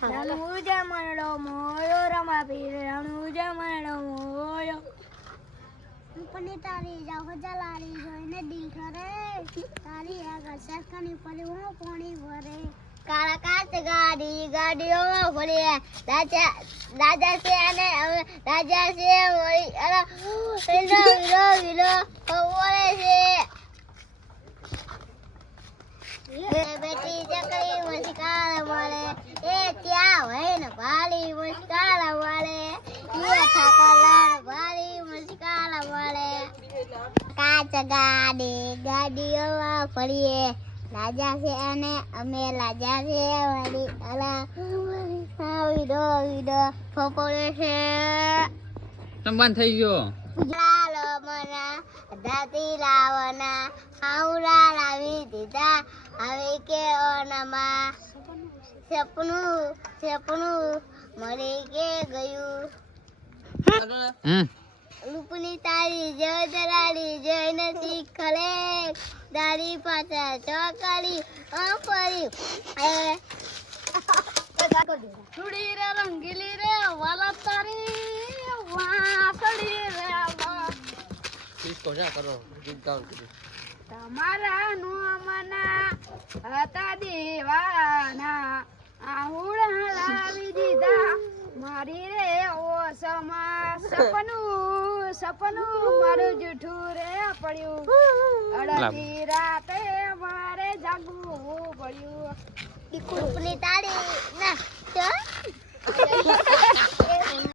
રણુજા મરડો મોયો રમા પીર રણુજા મરડો મોયો પણ તારી જાવ જલારી જોઈને દિલ ઠરે તારી આગળ સરકાની પડી હું પાણી ભરે કાળા કાચ ગાડી ગાડીઓ ભરી રાજા છે અને રાજા છે વળી અરે વિલો વિલો વિલો ઓરે છે બેટી ચકરી મુસ્કાન મળે એ ત્યાં હોય ને ભાલી મુસ્કાન મળે એ ઠાકરલાલ ભાલી મુસ્કાન મળે કાચ ગાડી ગાડીઓ ફરીએ રાજા છે અને અમે રાજા છે વળી અલા વિડો વિડો ફોપોડે છે સંબંધ થઈ ગયો લાલો મના દાતી લાવના આઉરા લાવી દીધા હવે કે ઓનામાં સપનું મરી કે ગયું રૂપની તારી જય દલાલી જય નથી ખલે દારી પાછા ચોકડી ફરી સુડી રે રંગીલી રે વાલા તારી વાસડી રે इसको क्या करो गीत गाओ તમારા નોમના હતા દેવાના આહુડા લાવી દીધા મારી રે ઓસમા સપનું મારું જૂઠું રે પડ્યું અડધી રાતે મારે જાગવું પડ્યું દીકુની તાળી ના